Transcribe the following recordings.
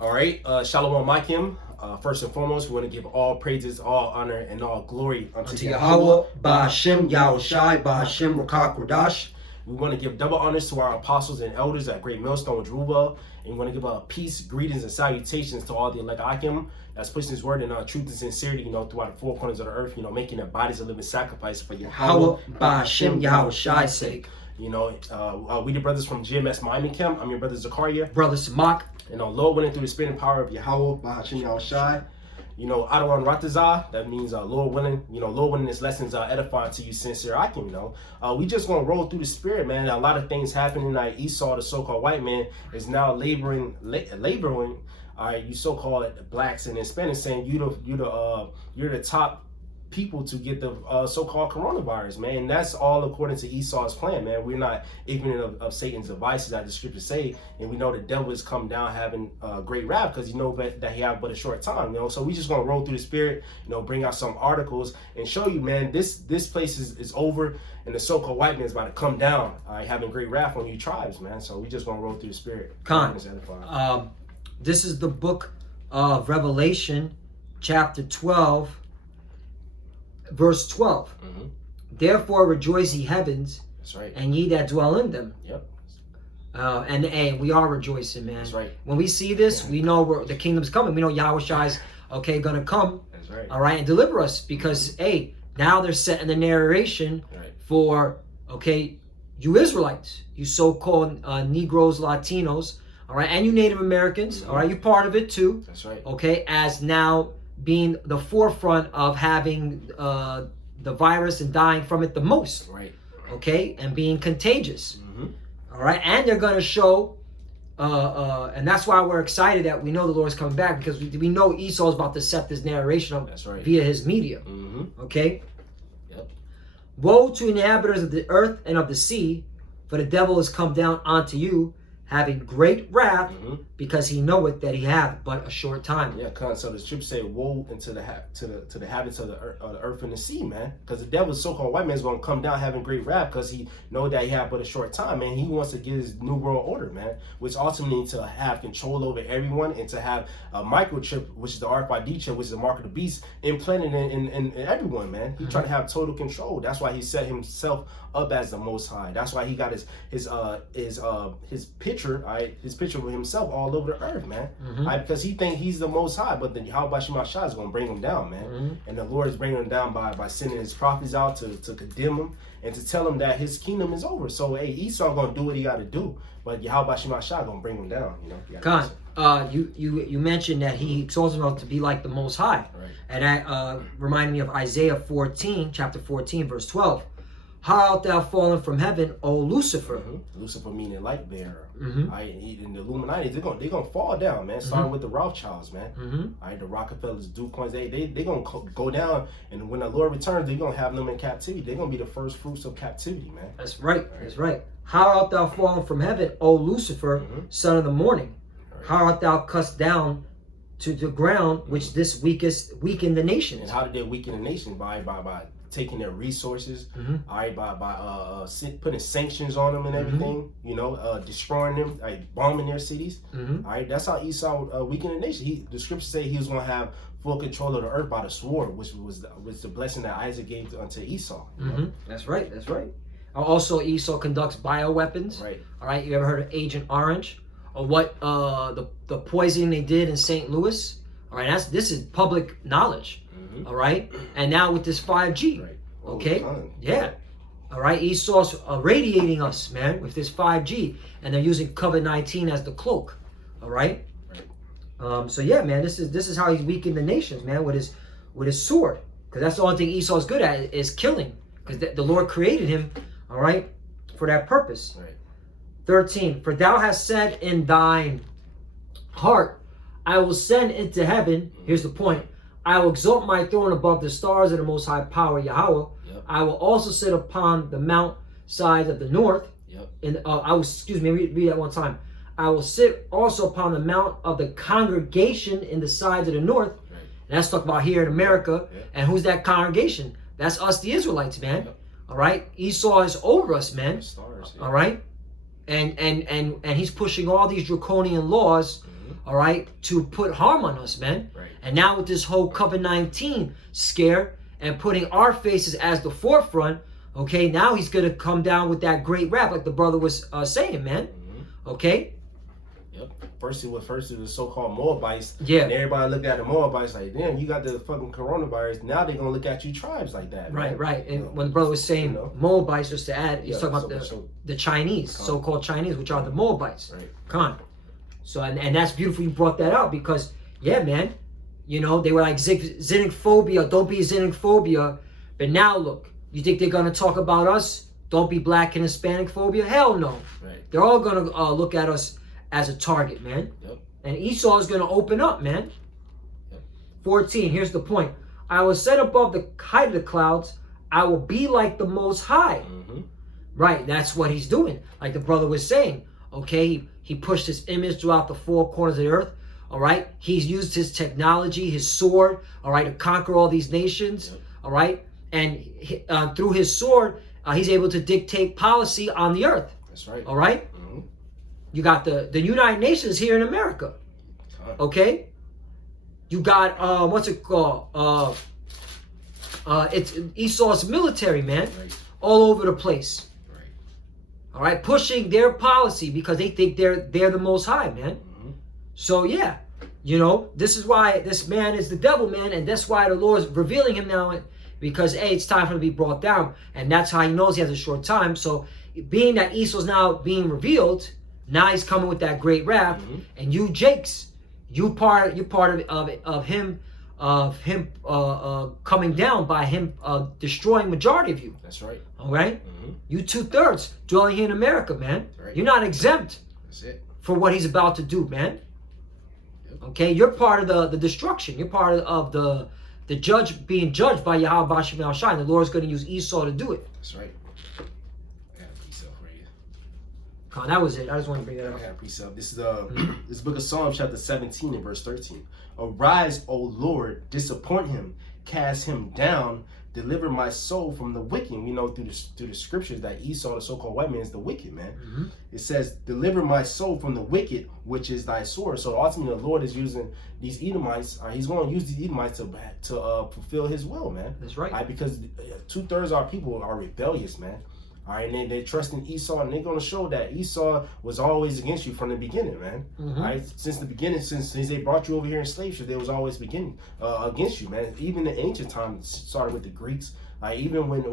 All right, Shalom Makim. First and foremost, we want to give all praises, all honor, and all glory unto Yahweh, Ba'ashem, Yahushai, Ba'ashem, Rakah, Kodash. We want to give double honors to our apostles and elders at Great Millstone, Jerubal. And we want to give peace, greetings, and salutations to all the elect Akim that's pushing His word in truth and sincerity, throughout the four corners of the earth, making their bodies a living sacrifice for Yahweh, Ba'ashem, Yahushai's sake. We the brothers from GMS Miami Camp. I'm your brother Zakaria. Brother Samak. Lord willing, through the spirit and power of Yahweh, Ba'ashem, Yahushai. Adawan Ratazah, that means Lord willing, Lord willing, this lesson's edifying to you, sincere Akim, we just gonna roll through the spirit, man. A lot of things happening. Esau, the so-called white man, is now laboring. All right, you so-called blacks and Hispanics, saying you're the top people to get the so-called coronavirus, man. And that's all according to Esau's plan, man. We're not ignorant of Satan's devices, as the scriptures say, and we know the devil has come down having great wrath because that he have but a short time, So we just gonna roll through the spirit, bring out some articles and show you, man, this place is over, and the so-called white man is about to come down, having great wrath on you tribes, man. So we just gonna roll through the spirit. This is the book of Revelation, chapter 12. Verse 12. Mm-hmm. Therefore rejoice, ye heavens, that's right, and ye that dwell in them. Yep. And we are rejoicing, man. That's right. When we see this, we know the kingdom's coming. We know Yahushai's gonna come. That's right. All right, and deliver us because now they're setting the narration for you Israelites, you so-called Negroes, Latinos, all right, and you Native Americans, all right, you part of it too. That's right. Okay, as now being the forefront of having the virus and dying from it the most, right? Okay, and being contagious. All right, and they're going to show, and that's why we're excited that we know the Lord's coming back, because we know Esau's about to set this narration up via his media. Okay. Yep. Woe to the inhabitants of the earth and of the sea, for the devil is come down unto you, having great wrath, because he knoweth that he hath but a short time. Yeah, so the scripture say, "Woe unto the habits of the earth and the sea, man." Because the devil's so-called white man is going to come down having great wrath, because he know that he have but a short time, man. He wants to get his new world order, man, which ultimately to have control over everyone and to have a microchip, which is the RFID chip, which is the mark of the beast, implanted in everyone, man. He's trying to have total control. That's why he set himself up as the Most High. That's why he got his picture, his picture of himself all over the earth, man. Because he think he's the Most High, but then Yahweh Shema Shah is going to bring him down, man. And the Lord is bringing him down by sending his prophets out to condemn him and to tell him that his kingdom is over. So Esau going to do what he got to do, but Yahweh Shema Shah going to bring him down. You mentioned that he exalts himself to be like the Most High, and that reminded me of Isaiah 14, chapter 14, verse 12. How art thou fallen from heaven, O Lucifer? Lucifer meaning light bearer. In the Illuminati, they're gonna fall down, man. Starting with the Rothschilds, man. The Rockefellers, DuPonts, they gonna go down, and when the Lord returns, they're gonna have them in captivity. They're gonna be the first fruits of captivity, man. That's right. That's right. How art thou fallen from heaven, O Lucifer, son of the morning? How art thou cast down to the ground, which this weakened the nations? And how did they weaken the nation? By taking their resources, by putting sanctions on them and everything, destroying them, bombing their cities. That's how Esau weakened the nation. The scriptures say he was going to have full control of the earth by the sword, which was the blessing that Isaac gave unto Esau. That's right. That's right. Also, Esau conducts bioweapons. Right. All right. You ever heard of Agent Orange, or what the poisoning they did in St. Louis? All right. This is public knowledge. All right, and now with this 5G, okay, yeah, all right, Esau's radiating us, man, with this 5G, and they're using COVID-19 as the cloak, all right. So yeah, man, this is how he's weakened the nations, man, with his sword, because that's the only thing Esau's good at is killing, because the Lord created him, all right, for that purpose. 13, for thou hast said in thine heart, I will send into heaven. Here's the point. I will exalt my throne above the stars of the Most High Power, Yahweh. I will also sit upon the mount side of the north. Read that one time. I will sit also upon the mount of the congregation in the sides of the north. And that's talking about here in America. And who's that congregation? That's us, the Israelites, man. All right. Esau is over us, man. All right. And he's pushing all these draconian laws all right, to put harm on us, man. Right. And now with this whole COVID-19 scare and putting our faces as the forefront, okay, now he's going to come down with that great rap like the brother was saying, man. Okay? Yep. First it was the so-called Moabites. Yeah. And everybody looked at the Moabites like, damn, you got the fucking coronavirus. Now they're gonna look at you tribes like that. Right, man. right. And when the brother was saying Moabites, just to add, he's talking about the Chinese, so-called Chinese, which are the Moabites. Right. Con. So and that's beautiful you brought that out because yeah, man, you know, they were like xenophobia, don't be xenophobia. But now look, you think they're gonna talk about us? Don't be black and Hispanic phobia? Hell no. Right. They're all gonna look at us as a target, man. Yep. And Esau is gonna open up, man. Yep. 14, here's the point. I will set above the height of the clouds. I will be like the Most High. Right, that's what he's doing. Like the brother was saying, okay, he pushed his image throughout the four corners of the earth. All right, he's used his technology, his sword, all right, to conquer all these nations. Yep. All right, and through his sword, he's able to dictate policy on the earth. That's right. All right. You got the United Nations here in America. Okay. You got what's it called? It's Esau's military, man, Right. all over the place. Right. All right, pushing their policy because they think they're the Most High, man. So yeah, you know, this is why this man is the devil, man, and that's why the Lord is revealing him now, because hey, it's time for him to be brought down, and that's how he knows he has a short time. So, being that Esau's now being revealed, now he's coming with that great wrath, and you, Jakes, you're part of him coming down by him destroying majority of you. That's right. All right, you 2/3 dwelling here in America, man. Right. You're not exempt. That's it. For what he's about to do, man. Okay, you're part of the destruction. You're part of the judge being judged by Yahweh Bashim Al Shai. The Lord's going to use Esau to do it. That's right. I got a precept for you. Con, that was it. I just want to bring that I up. got a precept. This is this book of Psalms, chapter 17 and verse 13. Arise, O Lord, disappoint him, cast him down, deliver my soul from the wicked. We know through the scriptures that Esau, the so-called white man, is the wicked, man. It says, deliver my soul from the wicked, which is thy sword. So ultimately, the Lord is using these Edomites. He's going to use these Edomites to fulfill his will, man. That's right. Because 2/3 of our people are rebellious, man. All right, and they trust in Esau, and they're going to show that Esau was always against you from the beginning, man. All right, since the beginning, since they brought you over here in slave ship, they was always beginning against you, man. Even in ancient times, started with the Greeks. Even when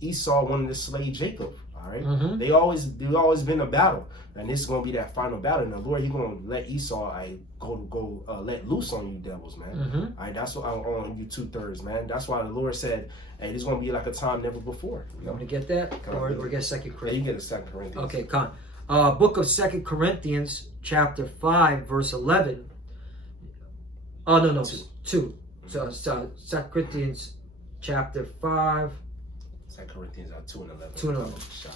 Esau wanted to slay Jacob, all right, they always been a battle, and this is going to be that final battle. And the Lord, He's going to let Esau go let loose on you devils, man. All right, that's what I'm on you 2/3, man. That's why the Lord said, hey, this is going to be like a time never before. You want me to get that? Or get 2 Corinthians? Yeah, you get a 2 Corinthians. Okay, con. Book of 2 Corinthians, chapter 5, verse 11. Oh, no, 2. So 2 Corinthians, chapter 5. 2 Corinthians 2 and 11. 2 and 11.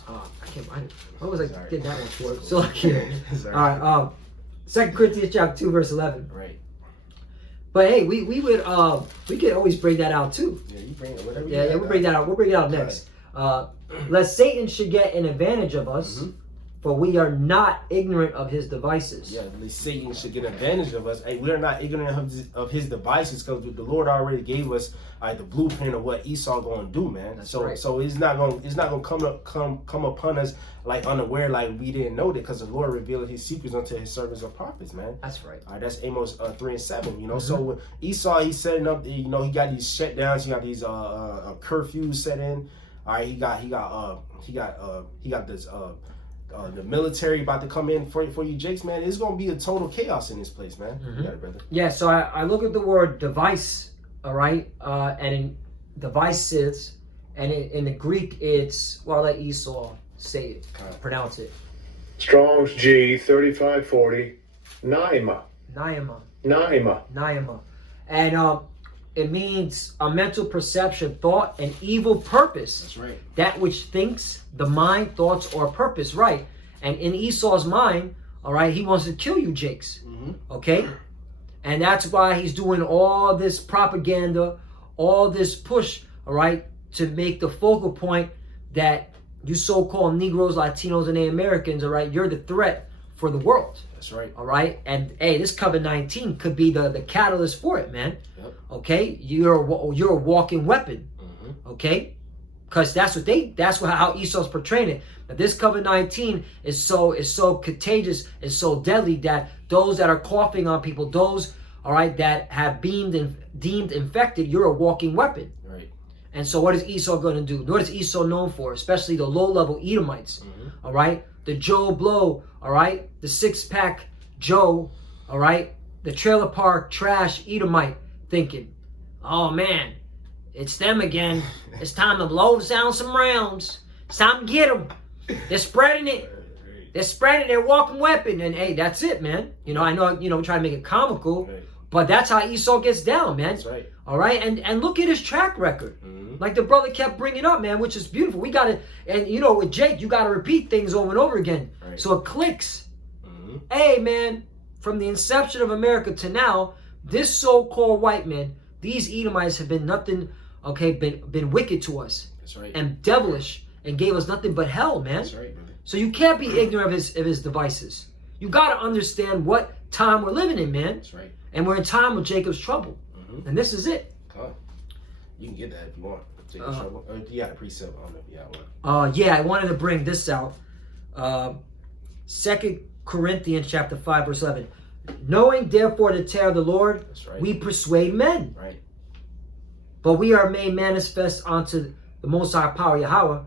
I can't find it. What was I getting that one for? Cool. So like here. All right. 2 Corinthians chapter 2 verse 11. Right. But hey, we could always bring that out too. Yeah, you bring it. Whatever. Yeah, we'll bring that out. We'll bring it out next. Lest Satan should get an advantage of us, for we are not ignorant of his devices. Yeah, at least Satan should get advantage of us. Hey, we are not ignorant of his devices, because the Lord already gave us the blueprint of what Esau going to do, man. That's so right. so it's not going to come upon us like unaware, like we didn't know that, because the Lord revealed his secrets unto his servants and prophets, man. That's right. All right, that's Amos 3 and 7. You know, so with Esau, he's setting up. You know, he got these shutdowns. He got these curfews set in. All right, he got this the military about to come in for you, Jakes, man. It's gonna be a total chaos in this place, man. You got it, brother. Yeah. So I look at the word device. All right, and in devices, and in the Greek, it's I'll let Esau say it, pronounce it. Strong's G 3540, Naima. Naima, and it means a mental perception, thought, and evil purpose. That's right. That which thinks, the mind, thoughts, or purpose. Right. And in Esau's mind, all right, he wants to kill you, Jakes. Okay. And that's why he's doing all this propaganda, all this push, all right, to make the focal point that you so-called Negroes, Latinos, and Americans, all right, you're the threat for the world. That's right. All right. And hey, this COVID-19 could be the catalyst for it, man. Yep. Okay. You're a walking weapon. Okay. Because that's how Esau's portraying it. That this COVID-19 is so contagious, is so deadly that those that are coughing on people, those, all right, that have deemed infected, you're a walking weapon. Right. And so what is Esau going to do? What is Esau known for? Especially the low-level Edomites. All right. The Joe Blow. All right. The six-pack Joe. All right. The trailer park trash Edomite thinking, oh man, it's them again. It's time to blow down some rounds. It's time to get them. They're spreading it. They're spreading their walking weapon. And hey, that's it, man. I know, we try to make it comical, but that's how Esau gets down, man. That's right. All right. And look at his track record. Like the brother kept bringing up, man, which is beautiful. We got to, and with Jake, you got to repeat things over and over again. Right. So it clicks. Hey, man, from the inception of America to now, this so-called white man, these Edomites have been nothing, been wicked to us. That's right. And devilish, and gave us nothing but hell, man. That's right, brother. So you can't be ignorant of his devices. You got to understand what time we're living in, man. That's right. And we're in time of Jacob's trouble. And this is it. Come on. You can get that if you want. Jacob's trouble. Or you got a precept. I don't know if you got one. Yeah, I wanted to bring this out. 2 Corinthians chapter 5, verse 11. Knowing therefore the terror of the Lord, we persuade men. Right. But we are made manifest unto the Most High power, Yahweh,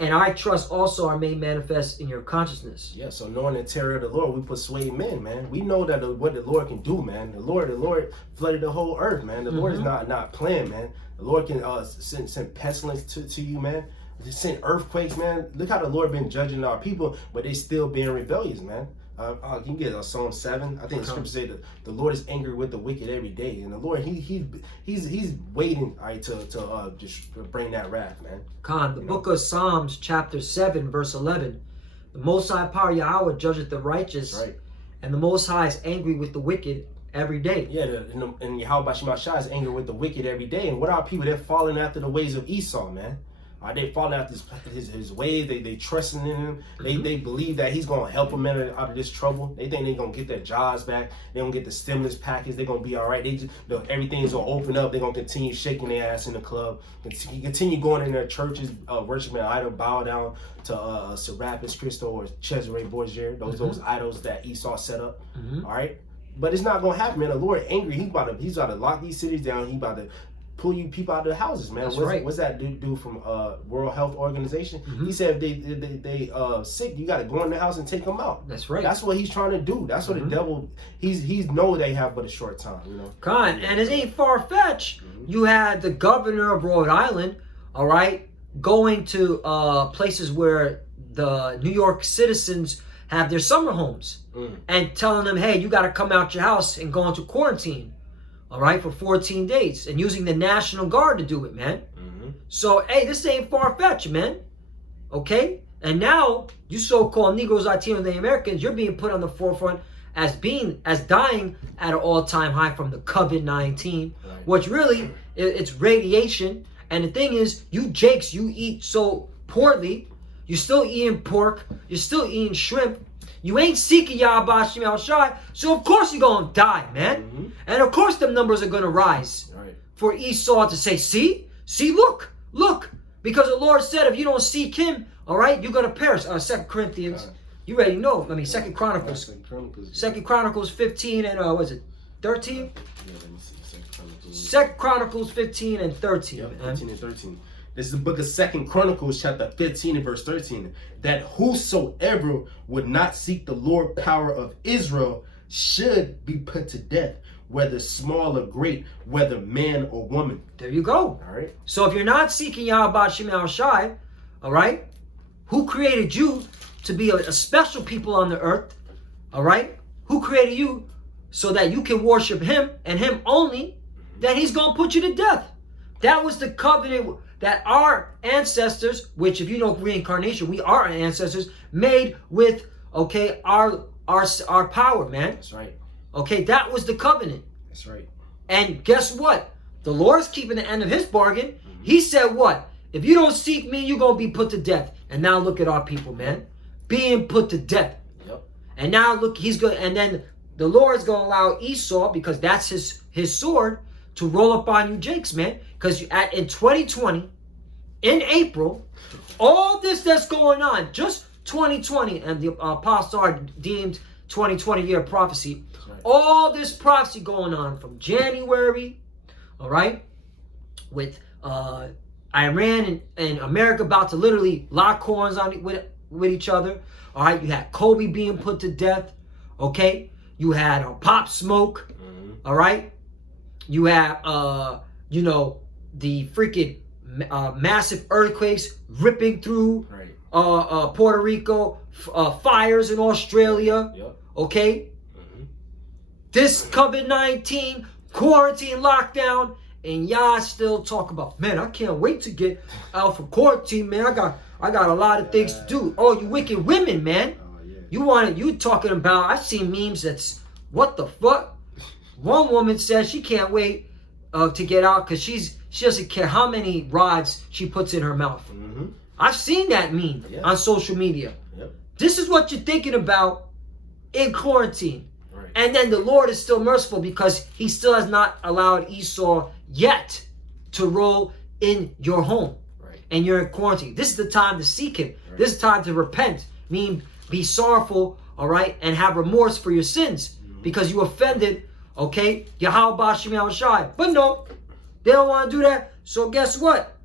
and I trust also are made manifest in your consciousness. Yeah, so knowing the terror of the Lord, we persuade men, man. We know that what the Lord can do, man. The Lord flooded the whole earth, man. The Lord is not playing, man. The Lord can send pestilence to you, man. Send earthquakes, man. Look how the Lord been judging our people, but they still being rebellious, man. You can get Psalm 7. I think the scripture say that the Lord is angry with the wicked every day, and the Lord he's waiting, all right, to just bring that wrath, man. The book of Psalms chapter 7 verse 11. The Most High power Yahweh judgeth the righteous, and the Most High is angry with the wicked every day. Yeah, and Yahweh Shemashah is angry with the wicked every day. And what are people? They're following after the ways of Esau, man. They following after his ways. They trusting in him. They believe that he's gonna help them out of this trouble. They think they're gonna get their jobs back. They're gonna get the stimulus package. They're gonna be all right. Everything's gonna open up. They're gonna continue shaking their ass in the club. Continue going in their churches, worshiping an idol, bow down to Serapis Christo or Cesare Borgia. Those idols that Esau set up. All right, but it's not gonna happen, man. The Lord angry. He's about to lock these cities down. He's about to pull you people out of the houses, man. What's that dude from World Health Organization? He said if they sick, you got to go in the house and take them out. That's right. That's what he's trying to do. That's what the devil. He's know they have but a short time, And it ain't far fetched. You had the governor of Rhode Island, all right, going to places where the New York citizens have their summer homes, and telling them, hey, you got to come out your house and go into quarantine. All right, for 14 days, and using the National Guard to do it, man. So, hey, this ain't far-fetched, man. Okay? And now, you so-called Negroes, Latinos, and Americans, you're being put on the forefront as dying at an all-time high from the COVID-19, which really, it's radiation. And the thing is, you Jakes, you eat so poorly, you're still eating pork, you're still eating shrimp, you ain't seeking Yahweh Shem Shai, so of course you're going to die, man. And of course them numbers are going to rise. For Esau to say, see, look. Because the Lord said if you don't seek him, all right, you're going to perish. 2 Corinthians, you already know. 2 Chronicles. 2 Chronicles 15 and, what is it, 13? Yeah, let me see. 2 Chronicles 15 and 13. Yep, 15 and 13. This is the book of 2 Chronicles, chapter 15 and verse 13. That whosoever would not seek the Lord power of Israel should be put to death, whether small or great, whether man or woman. There you go. All right. So if you're not seeking Yahweh Shem Shai, all right, who created you to be a special people on the earth, all right? Who created you so that you can worship him and him only, then he's going to put you to death. That was the covenant that our ancestors, which if you know reincarnation, we are our ancestors, made with, okay, our power, man. That's right. Okay, that was the covenant. That's right. And guess what? The Lord's keeping the end of his bargain. He said what? If you don't seek me, you're going to be put to death. And now look at our people, man. Being put to death. Yep. And now look, he's going, and then the Lord's going to allow Esau, because that's his sword, to roll up on you Jakes, man. Because in 2020, in April, all this that's going on, just 2020, and the apostle are deemed 2020 year of prophecy. Right. All this prophecy going on from January, all right, with Iran and America about to literally lock horns on with each other. All right, you had Kobe being put to death. Okay, you had Pop Smoke. All right, you had you know, the freaking massive earthquakes ripping through Puerto Rico, fires in Australia. Yep. Okay, this COVID-19 quarantine lockdown, and y'all still talk about, man, I can't wait to get out from quarantine, man. I got a lot of things to do. Oh, you wicked women, man. You talking about, I've seen memes that's, what the fuck? One woman says she can't wait to get out because she doesn't care how many rods she puts in her mouth. I've seen that meme on social media. This is what you're thinking about in quarantine. And then the Lord is still merciful because he still has not allowed Esau yet to roll in your home. And you're in quarantine. This is the time to seek him. This is time to repent. Be sorrowful, all right, and have remorse for your sins because you offended, okay, Yahweh Bashim Yahushai. But no, they don't want to do that. So guess what?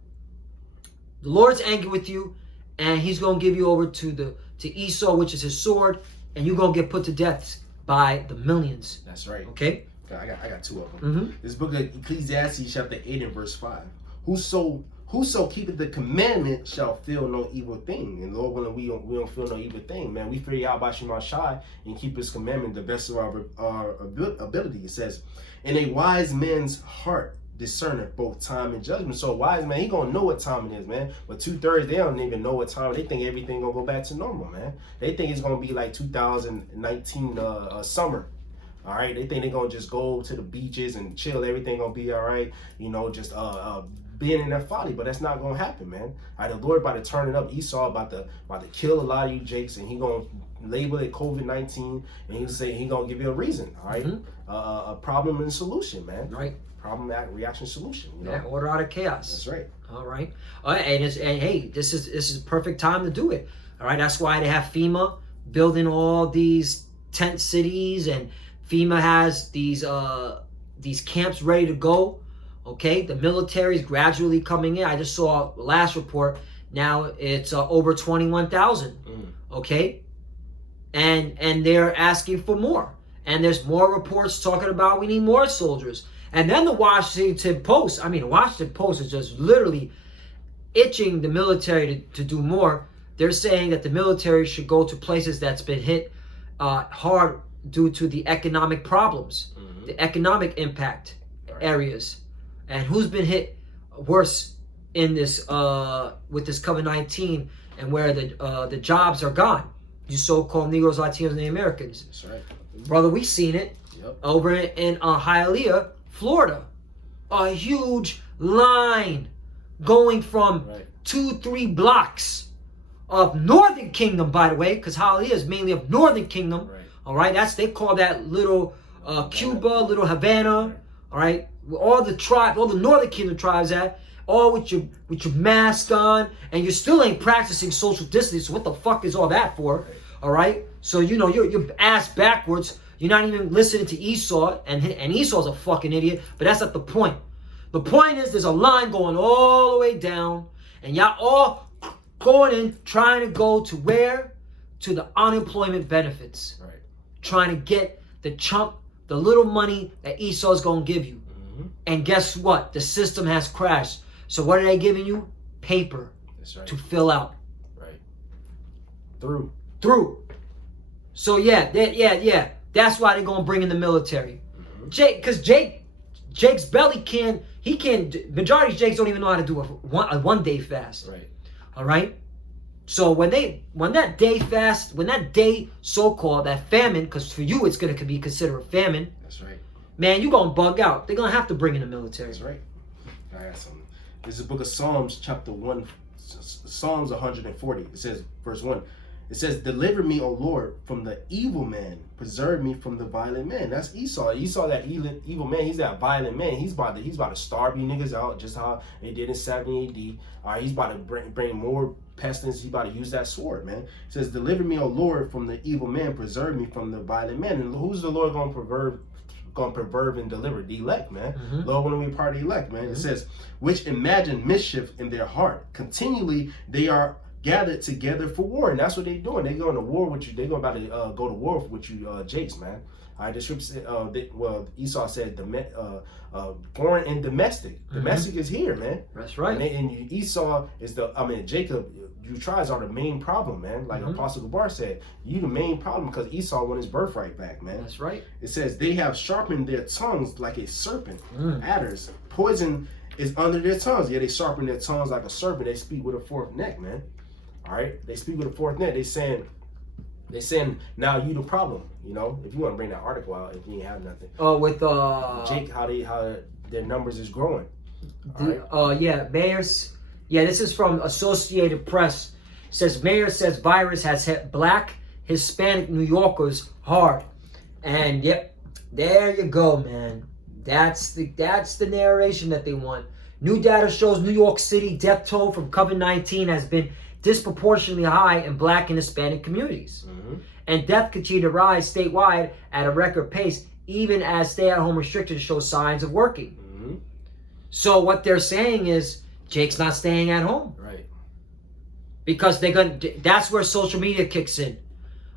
The Lord's angry with you, and he's going to give you over to Esau, which is his sword, and you're going to get put to death by the millions. That's right. Okay? I got two of them. This book of Ecclesiastes chapter 8 and verse 5. Whoso keepeth the commandment shall feel no evil thing. And Lord willing, we don't feel no evil thing, man. We fear Yahweh Shema Shai and keep his commandment the best of our ability. It says, in a wise man's heart discerneth both time and judgment. So a wise man, he gonna know what time it is, man. But 2/3, they don't even know what time. They think everything gonna go back to normal, man. They think it's gonna be like 2019 summer. All right, they think they're gonna just go to the beaches and chill. Everything gonna be all right. You know, just being in their folly, but that's not gonna happen, man. All right, the Lord about to turn it up. Esau about to kill a lot of you Jakes, and he gonna label it COVID-19, and he'll say he gonna give you a reason. All right, a problem and solution, man. Right. Problem, reaction, solution. You know? Yeah, order out of chaos. That's right. All right. And hey, this is a perfect time to do it. All right. That's why they have FEMA building all these tent cities, and FEMA has these camps ready to go. Okay, the military is gradually coming in. I just saw the last report. Now it's over 21,000. Okay, and they're asking for more. And there's more reports talking about we need more soldiers. And then the Washington Post. The Washington Post is just literally itching the military to do more. They're saying that the military should go to places that's been hit hard due to the economic problems, the economic impact areas. And who's been hit worse in this with this COVID-19 and where the jobs are gone? You so-called Negroes, Latinos, and Americans. That's right. Brother, we've seen it over in Hialeah, Florida. A huge line going from 2-3 blocks of Northern Kingdom, by the way, because Hialeah is mainly of Northern Kingdom. All right, they call that little Cuba, little Havana. All right, all the Northern Kingdom tribes all with your mask on, and you still ain't practicing social distancing. So what the fuck is all that for? All right, so you know you're ass backwards. You're not even listening to Esau, and Esau's a fucking idiot. But that's not the point. The point is there's a line going all the way down, and y'all all going in trying to go to where? To the unemployment benefits. Right. Trying to get the little money that Esau's gonna give you. And guess what? The system has crashed. So what are they giving you? Paper. That's right. To fill out. Right. Through. So yeah. That's why they're gonna bring in the military. Because Jake's belly majority of Jakes don't even know how to do a 1 day fast. Right. All right. So when that day so-called, that famine, because for you it's gonna be considered a famine. That's right. Man, you gonna bug out. They're gonna have to bring in the military. That's right. I got something. This is the book of Psalms, chapter 1, Psalms 140. It says, verse 1, It says, "Deliver me, O Lord, from the evil man. Preserve me from the violent man." That's Esau. Esau, that evil man. He's that violent man. He's about to starve you niggas out, just how they did in 70 AD. All right, he's about to bring more pestilence. He's about to use that sword, man. It says, "Deliver me, O Lord, from the evil man. Preserve me from the violent man." And who's the Lord gonna preserve and deliver? The elect, man. Lord, when we part of the elect, man. It says, "Which imagine mischief in their heart. Continually they are gathered together for war." And that's what they're doing. They're going to war with you. They're going to go to war with you, Jace, man. All right, the scripture said, Esau said, foreign and domestic. Domestic is here, man. That's right. And Esau is Jacob, you tribes are the main problem, man. Like Apostle Gabar said, you the main problem because Esau won his birthright back, man. That's right. It says, "They have sharpened their tongues like a serpent, adders. Poison is under their tongues." Yeah, they sharpen their tongues like a serpent. They speak with a forked neck, man. All right, they speak with a forked neck. They saying, now you the problem. You know, if you want to bring that article out, if you ain't have nothing. With Jake, how their numbers is growing. Mayors. Yeah, this is from Associated Press. It says Mayor says virus has hit Black Hispanic New Yorkers hard, and yep, there you go, man. That's the narration that they want. New data shows New York City death toll from COVID-19 has been disproportionately high in Black and Hispanic communities. And death continue to rise statewide at a record pace, even as stay-at-home restrictions show signs of working. So what they're saying is, Jake's not staying at home. Right. Because that's where social media kicks in.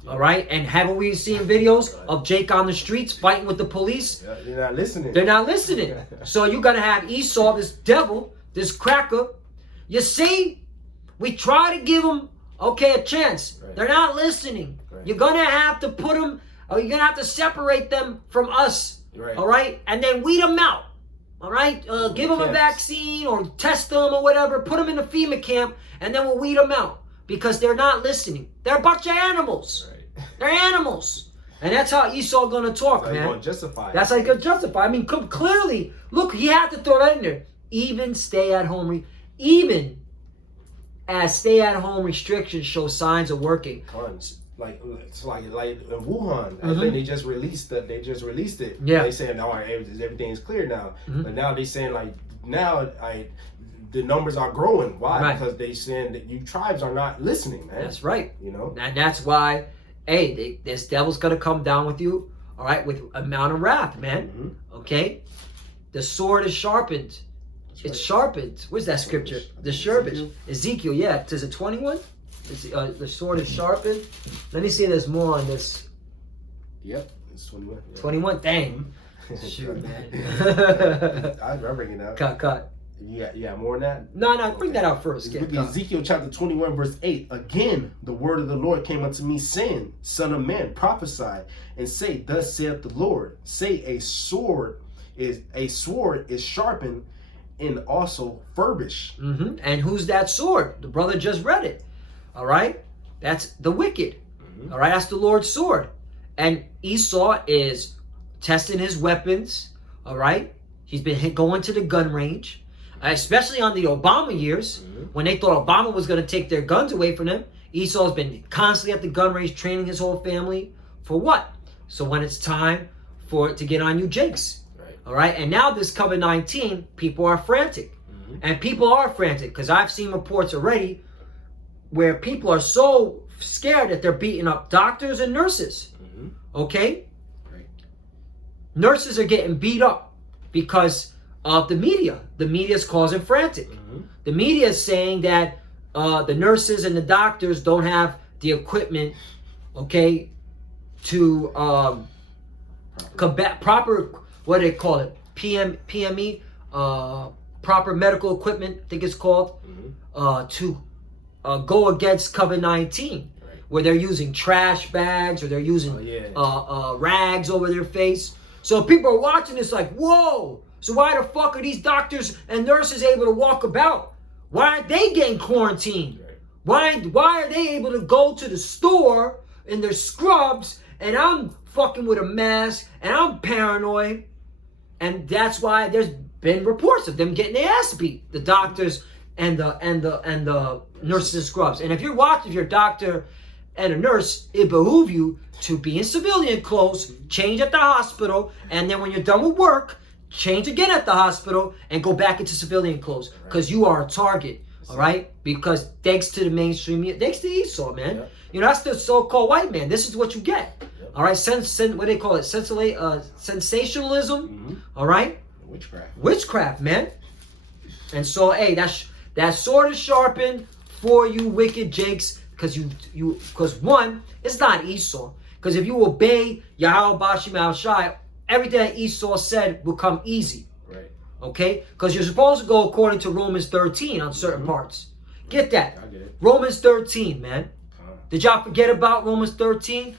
All right? And haven't we seen videos of Jake on the streets fighting with the police? Yeah, they're not listening. They're not listening. So you're going to have Esau, this devil, this cracker. You see? We try to give them, a chance. Right. They're not listening. Right. You're going to have to put them, or you're going to have to separate them from us. Right. All right? And then weed them out. All right? Give them a vaccine or test them or whatever. Put them in a FEMA camp, and then we'll weed them out. Because they're not listening. They're a bunch of animals. Right. They're animals. And that's how Esau going to talk, man. That's how he's going to justify. I mean, clearly, look, he had to throw that in there. Even stay-at-home, even as stay-at-home restrictions show signs of working. Like in Wuhan, I think they just released it. Yeah. They saying, all right, everything is clear now. But now they saying the numbers are growing. Why? Right. Because they saying that you tribes are not listening, man. That's right. You know, and that's why, this devil's gonna come down with you. All right, with amount of wrath, man. Okay, the sword is sharpened. It's sharpened. Where's that scripture? The sharpened. Ezekiel, yeah. Is it 21? The sword is sharpened. Let me see if there's more on this. Yep, it's 21. Yeah. 21? Dang. Shoot, man. I'm bringing it out. Cut. Yeah, more than that? No, bring that out first. Ezekiel chapter 21, verse 8. "Again, the word of the Lord came unto me, saying, Son of man, prophesy, and say, Thus saith the Lord, say a sword is sharpened and also furbished." And who's that sword? The brother just read it. All right? That's the wicked. All right? That's the Lord's sword. And Esau is testing his weapons. All right? He's been going to the gun range, especially on the Obama years when they thought Obama was going to take their guns away from them. Esau's been constantly at the gun range training his whole family. For what? So when it's time for it to get on you, Jakes. All right, and now this COVID-19, people are frantic. And people are frantic because I've seen reports already where people are so scared that they're beating up doctors and nurses. Okay? Right. Nurses are getting beat up because of the media. The media is causing frantic. The media is saying that the nurses and the doctors don't have the equipment, okay, to combat proper, what do they call it? PME, proper medical equipment, I think it's called, to go against COVID-19, where they're using trash bags or they're using rags over their face. So people are watching this like, whoa, so why the fuck are these doctors and nurses able to walk about? Why aren't they getting quarantined? Why are they able to go to the store in their scrubs and I'm fucking with a mask and I'm paranoid? And that's why there's been reports of them getting their ass beat, the doctors and the nurses and scrubs. And if you're a doctor and a nurse, it behoove you to be in civilian clothes, change at the hospital, and then when you're done with work, change again at the hospital and go back into civilian clothes because you are a target. All right, because thanks to the mainstream media, thanks to Esau, man. Yep. You know, that's the so-called white man. This is what you get. Yep. All right, what do they call it? Sensationalism. Mm-hmm. All right, witchcraft, man. And so, hey, that sword is sharpened for you, wicked Jakes, because one, it's not Esau. Because if you obey Yahweh Bashim Al Shai, everything that Esau said will come easy. Okay? Because you're supposed to go according to Romans 13 on certain parts. Get that. I get it. Romans 13, man. Did y'all forget about Romans 13?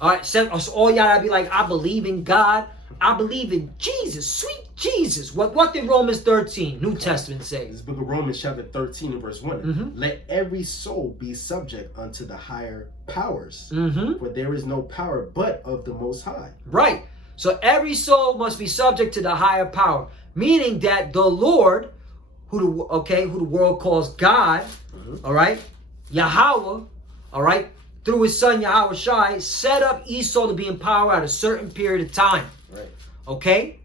All right, so all y'all gotta be like, I believe in God. I believe in Jesus, sweet Jesus. What did Romans 13, New Testament say? This book of Romans chapter 13 and verse 1. Mm-hmm. Let every soul be subject unto the higher powers. Mm-hmm. For there is no power but of the Most High. Right. So every soul must be subject to the higher power. Meaning that the Lord, who the world calls God, all right, Yahweh, all right, through his son Yahweh Shai, set up Esau to be in power at a certain period of time. Right. Okay?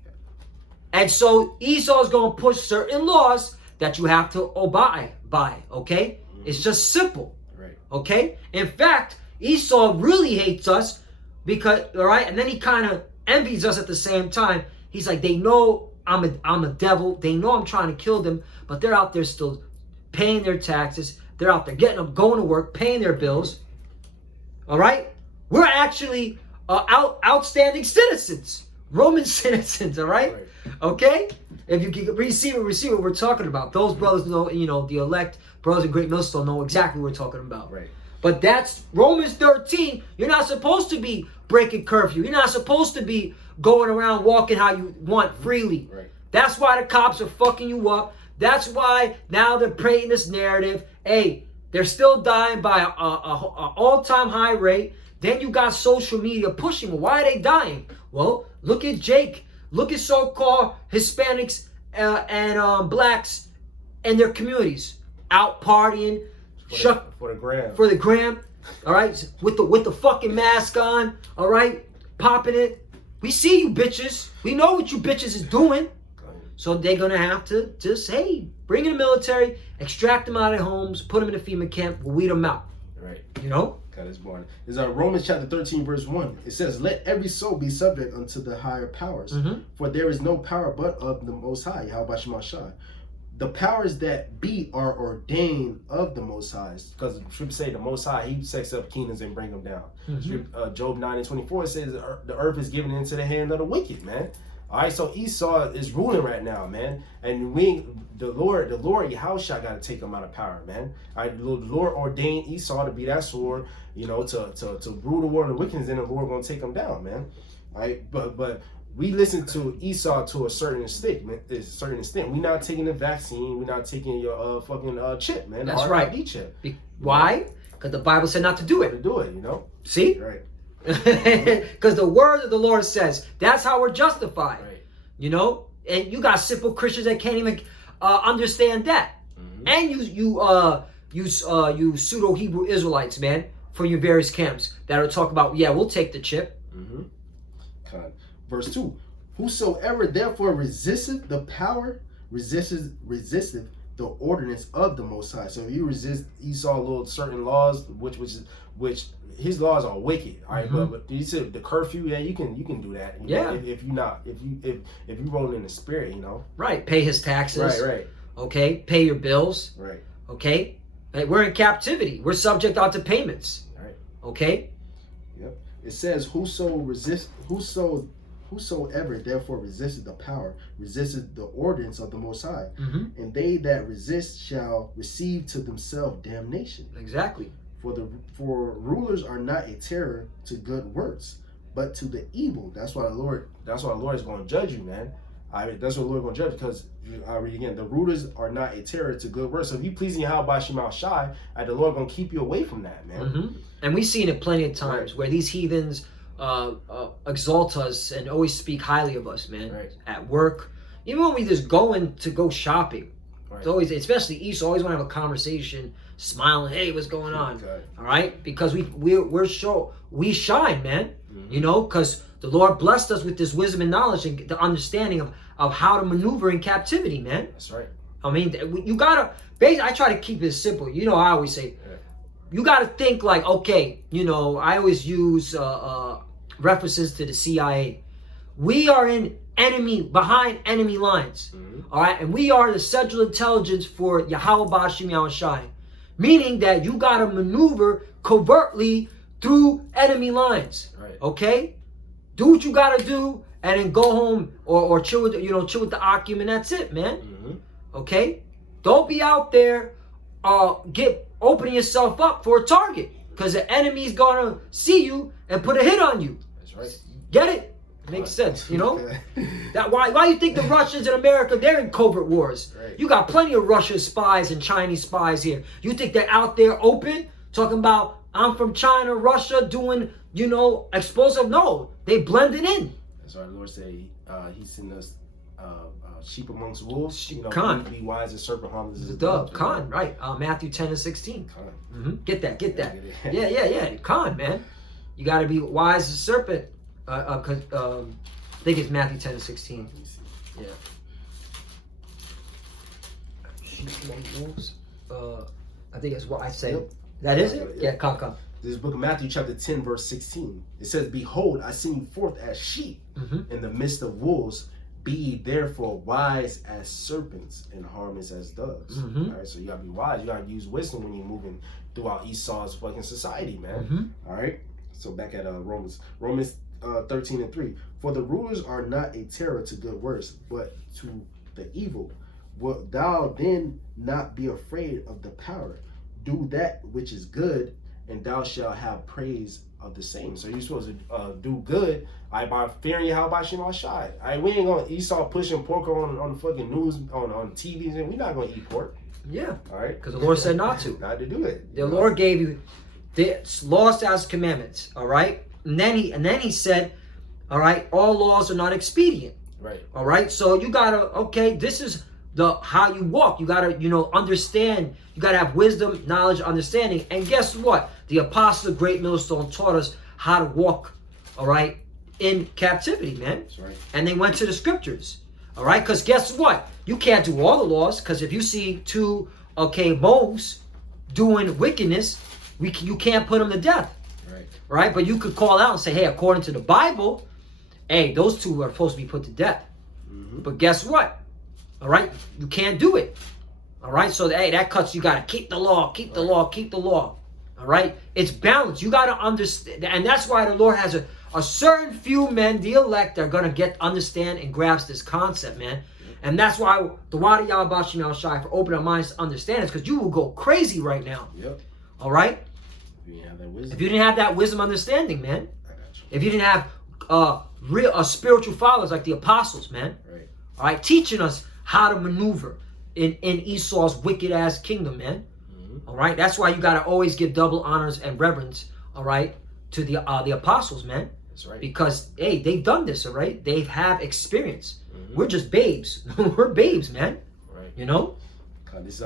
And so Esau is going to push certain laws that you have to abide by. Okay? It's just simple. Right. Okay? In fact, Esau really hates us because, all right, and then he kind of envies us at the same time. He's like, they know I'm a devil. They know I'm trying to kill them, but they're out there still paying their taxes. They're out there getting up, going to work, paying their bills. All right? We're actually outstanding citizens. Roman citizens, all right? Okay? If you can receive what we're talking about. Those brothers know, the elect brothers in Great Millstone know exactly what we're talking about. Right. But that's Romans 13. You're not supposed to be breaking curfew. You're not supposed to be going around walking how you want freely. Right. That's why the cops are fucking you up. That's why now they're painting this narrative. Hey, they're still dying by an all-time high rate. Then you got social media pushing. Why are they dying? Well, look at Jake. Look at so-called Hispanics and blacks and their communities out partying. For the gram. All right, with the fucking mask on. All right, popping it. We see you bitches. We know what you bitches is doing. So they're gonna have to just bring in the military, extract them out of their homes, put them in a FEMA camp, we'll weed them out. Right. God is born. It's Romans chapter 13 verse 1. It says, "Let every soul be subject unto the higher powers, for there is no power but of the Most High." Yahweh Shema Shai. The powers that be are ordained of the Most High, because the scripture say the Most High, he sets up kingdoms and bring them down. Job 9 and 24 says the earth is given into the hand of the wicked, man. All right, so Esau is ruling right now, man, and the Lord Yahushua got to take him out of power, man. All right, the Lord ordained Esau to be that sword, to rule the world of the wickedness, and the Lord gonna take him down, man. All right, but we listen to Esau to a certain extent, man. We're not taking the vaccine. We're not taking your fucking chip, man. That's right. RFID chip. Why? Because the Bible said not to do it. See? Right. Because the word of the Lord says that's how we're justified. Right. And you got simple Christians that can't even understand that. And you pseudo Hebrew Israelites, man, from your various camps that are talking about, we'll take the chip. Verse 2. Whosoever therefore resisteth the power, resisteth the ordinance of the Most High. So if you resist Esau little certain laws, which his laws are wicked. All right, but you said the curfew, you can do that. If you roll in the spirit, Right. Pay his taxes. Right. Okay. Pay your bills. Right. Okay. We're in captivity. We're subject unto payments. Right. Okay. Yep. It says whosoever therefore resisteth the power, resisteth the ordinance of the Most High, and they that resist shall receive to themselves damnation. Exactly. For rulers are not a terror to good works, but to the evil. That's why the Lord is going to judge you, man. That's what the Lord is going to judge, because I read again, the rulers are not a terror to good works. So if you pleasing Yahweh by Shema Shai, the Lord going to keep you away from that, man. And we've seen it plenty of times where these heathens exalt us and always speak highly of us, man. Right. At work, even when we just go shopping. Right. It's always, especially East, always want to have a conversation, smiling. Hey, what's going on? Okay. All right, because we shine, man. Mm-hmm. You know, because the Lord blessed us with this wisdom and knowledge and the understanding of how to maneuver in captivity, man. That's right. I mean, you gotta. Basically, I try to keep it simple. You know, I always say, you gotta think like, okay, you know, I always use references to the CIA. We are behind enemy lines, all right, and we are the central intelligence for Yahweh Bashim Yahushai, meaning that you gotta maneuver covertly through enemy lines, okay? Do what you gotta do, and then go home or chill with chill with the Akim, and that's it, man. Okay, don't be out there opening yourself up for a target, because the enemy's gonna see you and put a hit on you. That's right. Get it? Makes sense, you know. That why you think the Russians in America, they're in covert wars? Right. You got plenty of Russian spies and Chinese spies here. You think they're out there open talking about I'm from China, Russia, doing explosive? No, they blended in. That's why the Lord said He sent us sheep amongst wolves. Khan. Be wise as serpent, harmless as a Dove. Khan, right? Matthew 10:16. Khan. Get that. Yeah. Khan, man. You got to be wise as a serpent. I think it's Matthew 10:16. Yeah. Sheep among wolves. I think that's what I say. Yep. That is it? Yeah, come. This book of Matthew chapter 10 verse 16. It says, behold, I send you forth as sheep in the midst of wolves. Be ye therefore wise as serpents and harmless as doves. All right, so you gotta be wise. You gotta use wisdom when you're moving throughout Esau's fucking society, man. All right. So back at Romans 13:3. For the rulers are not a terror to good works, but to the evil. Wilt thou then not be afraid of the power? Do that which is good, and thou shalt have praise of the same. So you're supposed to do good by fearing Yahweh Shema Shai. We ain't gonna Esau pushing pork on the fucking news on TVs, and we're not gonna eat pork. Yeah. All right. Because the Lord said not to. Not to do it. The Lord gave you the laws as commandments. All right. And then he said, all right, all laws are not expedient. Right. All right. So you gotta this is how you walk. You gotta understand. You gotta have wisdom, knowledge, understanding. And guess what? The apostles of Great Millstone taught us how to walk. All right, in captivity, man. That's right. And they went to the scriptures. All right, because guess what? You can't do all the laws. Because if you see two moles doing wickedness, you can't put them to death. Right. Right. But you could call out and say, hey, according to the Bible, hey, those two are supposed to be put to death. But guess what? All right, you can't do it. All right, so that cuts. You got to keep the law, keep the law, keep the law. All right, it's balanced. You got to understand, and that's why the Lord has a certain few men, the elect, are gonna understand and grasp this concept, man. And that's why the Wadi Yahbashim Yahushai for open our minds to understand it, because you will go crazy right now. Yep. All right. If you didn't have that wisdom. If you didn't have that wisdom, understanding, man. I got you. If you didn't have real spiritual fathers like the apostles, man. Right. All right, teaching us how to maneuver in Esau's wicked ass kingdom, man. All right, that's why you gotta always give double honors and reverence, all right, to the apostles, man. That's right. Because hey, they've done this, all right. They have experience. We're just babes. We're babes, man. Right. You know. This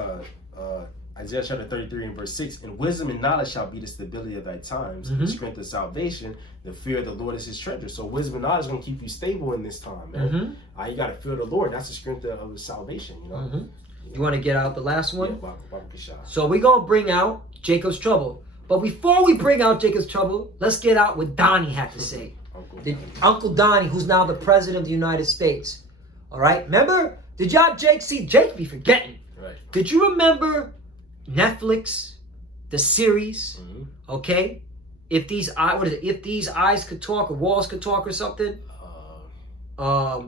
Isaiah chapter 33 and verse 6. And wisdom and knowledge shall be the stability of thy times, and the strength of salvation. The fear of the Lord is his treasure. So wisdom and knowledge is gonna keep you stable in this time, man. You gotta fear the Lord. That's the strength of the salvation, you know. You want to get out the last one? Yeah, so we're gonna bring out Jacob's trouble. But before we bring out Jacob's trouble, let's get out what Donnie had to say. Uncle Donnie, who's now the president of the United States. All right. Remember? Did y'all Jake be forgetting? Right. Did you remember Netflix, the series? Okay. If these eyes could talk, or walls could talk, or something.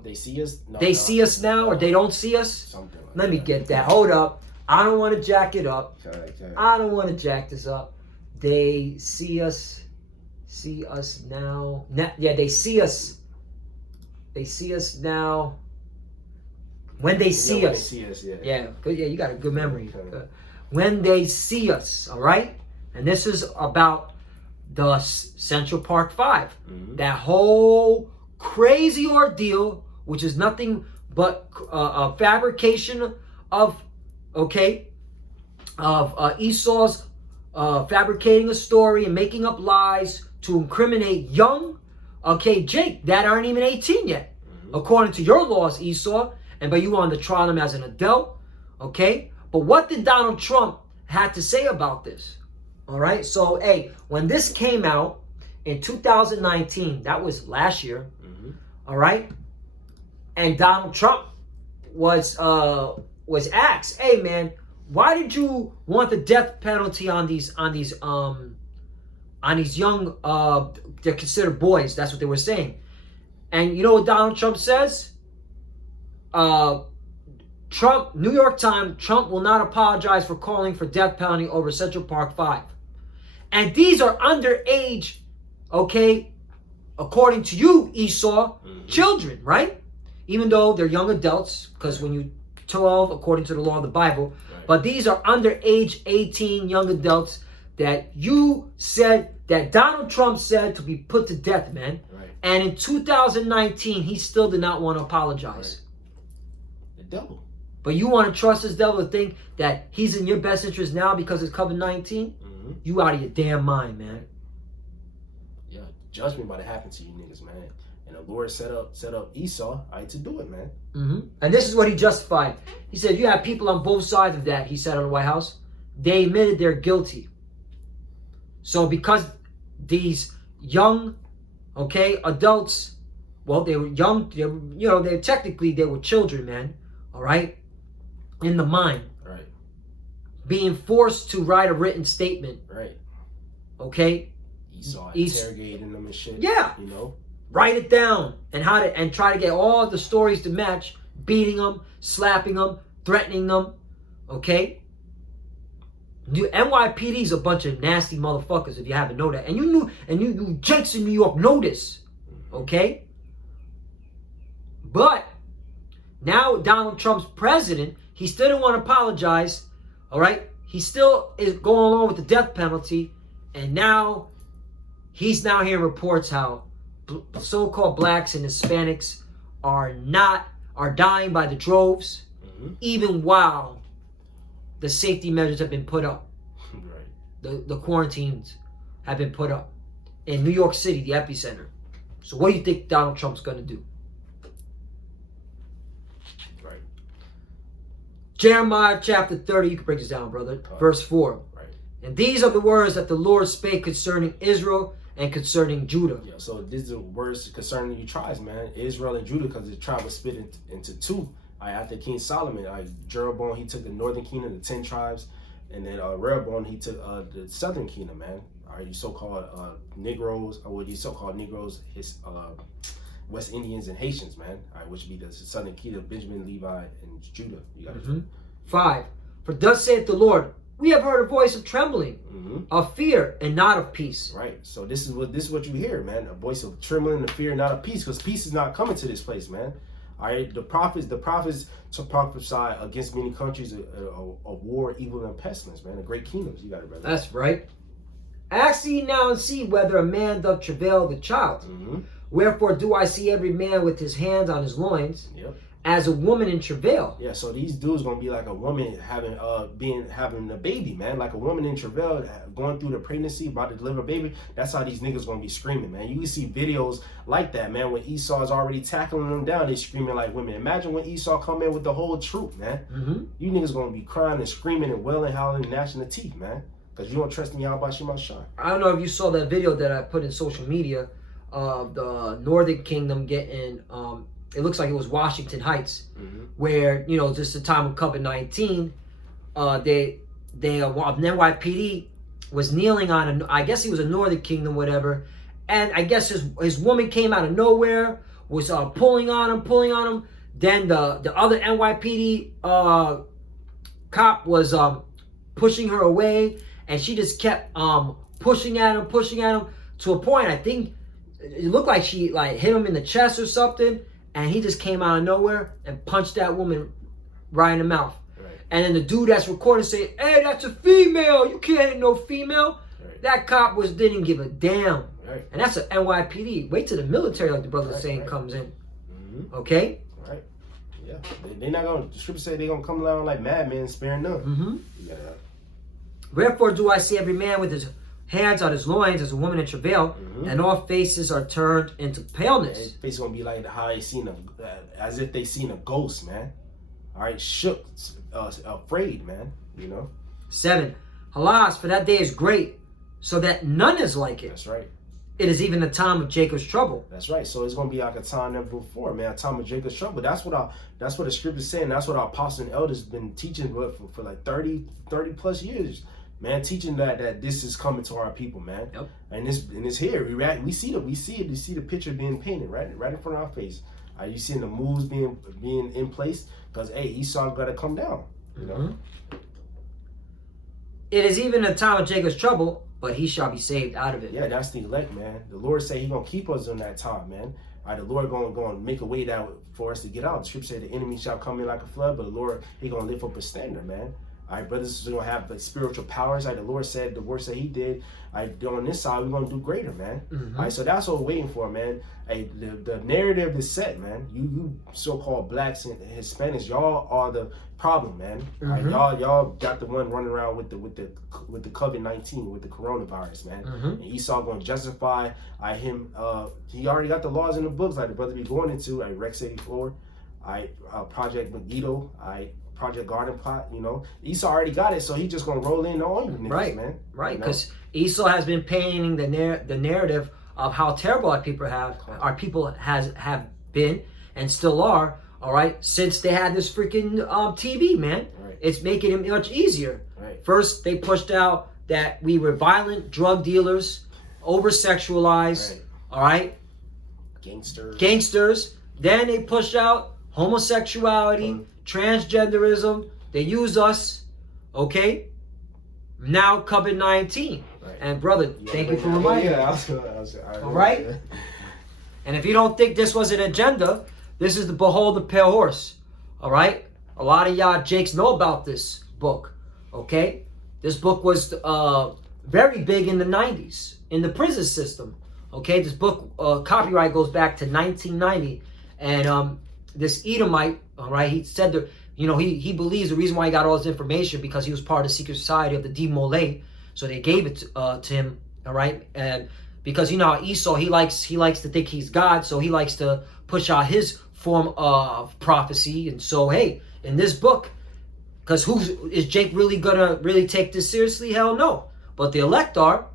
They see us. No, see us now, or they don't see us. Something like Let me get that. Hold up. I don't want to jack it up. Okay. I don't want to jack this up. They see us now. Yeah, they see us. They see us now. When they see us. They see us, yeah. Yeah, good. Yeah, you got a good memory. Okay. When they see us, all right? And this is about the Central Park 5. That whole crazy ordeal, which is nothing but a fabrication of okay, of Esau's fabricating a story and making up lies to incriminate young, okay, Jake, that aren't even 18 yet, according to your laws, Esau, and but you wanted to trial him as an adult, okay? But what did Donald Trump have to say about this? All right, so hey, when this came out in 2019, that was last year, all right, and Donald Trump was asked, hey man, why did you want the death penalty on these young they're considered boys? That's what they were saying. And you know what Donald Trump says? Trump, New York Times, Trump will not apologize for calling for death penalty over Central Park 5. And these are underage, okay, according to you, Esau, children, right? Even though they're young adults, because when you 12, according to the law of the Bible, but these are underage 18 young adults that you said, that Donald Trump said to be put to death, man. Right. And in 2019, he still did not want to apologize. Right. The devil. But you want to trust this devil to think that he's in your best interest now because it's COVID-19? You out of your damn mind, man. Yeah, judgment about to happen to you niggas, man. And the Lord set up Esau, to do it, man. And this is what he justified. He said, you have people on both sides of that, he said on the White House. They admitted they're guilty. So because these young, okay, adults, well, they were young, they were children, man, all right, in the mind. Right. Being forced to write a written statement. Right. Okay? Esau interrogating them and shit. Yeah. You know? Write it down and try to get all the stories to match, beating them, slapping them, threatening them, okay? NYPD is a bunch of nasty motherfuckers if you haven't known that. And you Jakes in New York know this, okay? But now Donald Trump's president, he still didn't want to apologize, all right? He still is going along with the death penalty, and now he's now hearing reports how so-called blacks and Hispanics are dying by the droves, even while the safety measures have been put up. Right. The quarantines have been put up in New York City, the epicenter. So what do you think Donald Trump's going to do? Right. Jeremiah chapter 30, you can break this down, brother. Verse 4. Right. And these are the words that the Lord spake concerning Israel and concerning Judah. Yeah, so these are words concerning you tribes, man. Israel and Judah, because the tribe was split into two. After King Solomon, Jeroboam, he took the northern kingdom, the 10 tribes, and then Rehoboam, he took the southern kingdom, man. You so-called Negroes, or what you so-called Negroes, West Indians and Haitians, man. Which would be the southern kingdom, Benjamin, Levi, and Judah. You got 5. For thus saith the Lord, we have heard a voice of trembling, of fear, and not of peace. Right. So this is what you hear, man. A voice of trembling, of fear, not of peace, because peace is not coming to this place, man. All right. The prophets to prophesy against many countries of war, evil, and pestilence, man. The great kingdoms. You got it, brother. That's right. Ask ye now and see whether a man doth travail the child. Wherefore do I see every man with his hands on his loins, as a woman in travail. Yeah, so these dudes gonna be like a woman having a baby, man. Like a woman in travail, going through the pregnancy, about to deliver a baby. That's how these niggas gonna be screaming, man. You can see videos like that, man. When Esau is already tackling them down, they screaming like women. Imagine when Esau come in with the whole troop, man. You niggas gonna be crying and screaming and wailing, howling, and gnashing the teeth, man. Because you don't trust me out by Shema Shah. I don't know if you saw that video that I put in social media of the Northern Kingdom getting it looks like it was Washington Heights, where, just the time of COVID-19, the NYPD was kneeling on I guess he was a Northern Kingdom, whatever, and I guess his woman came out of nowhere, was pulling on him. Then the other NYPD cop was pushing her away, and she just kept pushing at him to a point, I think it looked like she hit him in the chest or something. And he just came out of nowhere and punched that woman right in the mouth. Right. And then the dude that's recording saying, hey, that's a female. You can't hit no female. Right. That cop didn't give a damn. Right. And that's an NYPD. Wait till the military, like the brother was saying, comes in. Okay? Right. Yeah, they're not gonna. The scripture say they're gonna come along like madmen, sparing none. Mm-hmm. Yeah. Wherefore do I see every man with his hands on his loins as a woman in travail, and all faces are turned into paleness. His face gonna be like how they seen as if they seen a ghost, man. All right, shook, afraid, man. 7. Alas, for that day is great, so that none is like it. That's right. It is even the time of Jacob's trouble. That's right. So it's gonna be like a time never before, man. A time of Jacob's trouble. That's what the scripture's saying. That's what our apostles and elders been teaching for like 30 plus years, man. Teaching that this is coming to our people, man. Yep. And it's here. We see it. You see the picture being painted right in front of our face. You seeing the moves being in place because Esau got to come down. It is even a time of Jacob's trouble, but he shall be saved out of it. Yeah, that's the elect, man. The Lord say He gonna keep us in that time, man. All right, the Lord gonna make a way that for us to get out. The scripture say the enemy shall come in like a flood, but the Lord He gonna lift up a standard, man. All right, brothers are gonna have like spiritual powers. Like the Lord said, the works that He did. On this side, we're gonna do greater, man. All right, so that's what we're waiting for, man. Hey, the narrative is set, man. You so-called blacks and Hispanics, y'all are the problem, man. All right, y'all got the one running around with the COVID-19, with the coronavirus, man. And Esau gonna justify him. He already got the laws in the books, like the brother be going into. Rex 84, Project Megiddo, Project Garden Plot. Esau already got it, so he just gonna roll in on you, niggas, man. Right, because Esau has been painting the narrative of how terrible our people have been and still are. All right, since they had this freaking TV, man, it's making it much easier. First, they pushed out that we were violent drug dealers, over-sexualized. All right, gangsters. Then they pushed out homosexuality, transgenderism. They use us. Okay. Now COVID-19. And brother, thank you for reminding me. All right. And if you don't think this was an agenda, this is the Behold the Pale Horse. All right. A lot of y'all Jakes know about this book. Okay. This book was very big in the 90s in the prison system. Okay. This book copyright goes back to 1990, and this Edomite, all right, he said that he believes the reason why he got all this information because he was part of the secret society of the D Molay. So they gave it to him, all right? And because Esau, he likes to think he's God, so he likes to push out his form of prophecy. And so, hey, in this book, because is Jake really gonna take this seriously? Hell no. But the elect are.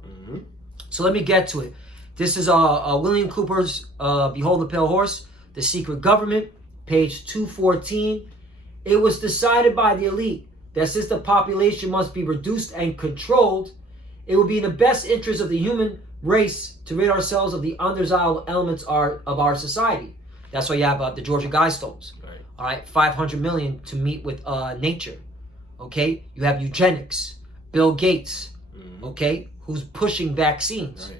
So let me get to it. This is William Cooper's Behold the Pale Horse, The Secret Government, page 214. It was decided by the elite that since the population must be reduced and controlled, it would be in the best interest of the human race to rid ourselves of the undesirable elements of our society. That's why you have the Georgia Guidestones. All right, 500 million to meet with nature. Okay, you have eugenics, Bill Gates. Okay, who's pushing vaccines.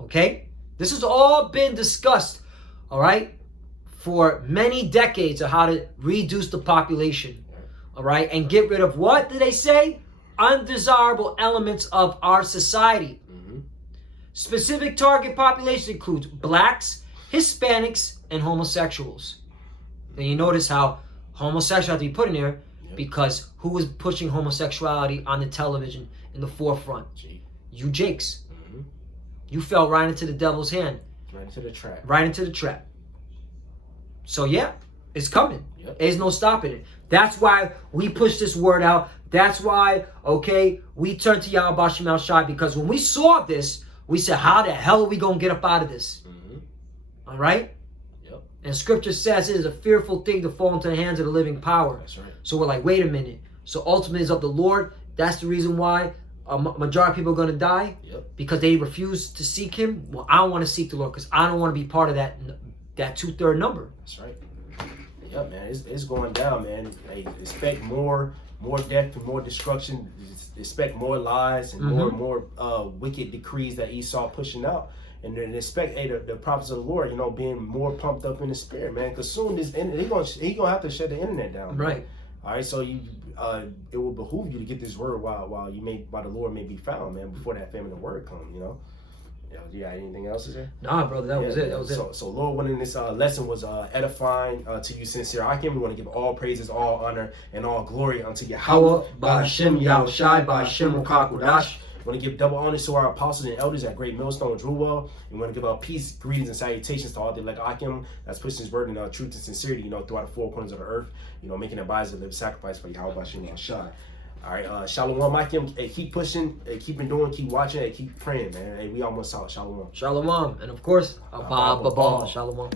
Okay, this has all been discussed. All right, for many decades of how to reduce the population. All right, and get rid of what did they say? Undesirable elements of our society. Specific target population includes blacks, Hispanics, and homosexuals. Then you notice how homosexuality had to be put in there because who was pushing homosexuality on the television in the forefront? You Jakes. You fell right into the devil's hand. Right into the trap. Right into the trap. So yeah, it's coming. There's no stopping it. That's why we push this word out. That's why, we turned to Yahweh Shem El Shai, because when we saw this, we said, how the hell are we going to get up out of this? All right? And scripture says it is a fearful thing to fall into the hands of the living power. That's right. So we're like, wait a minute. So ultimately it's of the Lord. That's the reason why a majority of people are going to die, because they refuse to seek Him. Well, I don't want to seek the Lord because I don't want to be part of that 2/3 number. That's right. Yeah, man, it's going down, man. Hey, expect more death and more destruction. Expect more lies and more wicked decrees that Esau pushing out. And then expect the prophets of the Lord, being more pumped up in the spirit, man. Because soon he gonna have to shut the internet down, man. Right? All right, so it will behoove you to get this word while the Lord may be found, man, before that famine of word comes, Yeah, anything else to say? Nah, brother, that was it. That was it. So Lord willing, this lesson was edifying to you, sincere Akim. We want to give all praises, all honor, and all glory unto Yahweh, Ba'ashem Yahushai, Ba'ashem Rukakudash. We want to give double honors to our apostles and elders at Great Millstone, Drewell. We want to give peace, greetings, and salutations to all the elect Akim that's pushing his word in truth and sincerity, throughout the four corners of the earth, making their bodies a living sacrifice for Yahweh, Ba'ashem Yahushai. All right, Shalom, Akim. Hey, keep pushing, keep doing, keep watching, keep praying, man. Hey, we almost out. Shalom. Shalom. And of course, Abba Babal. Shalom.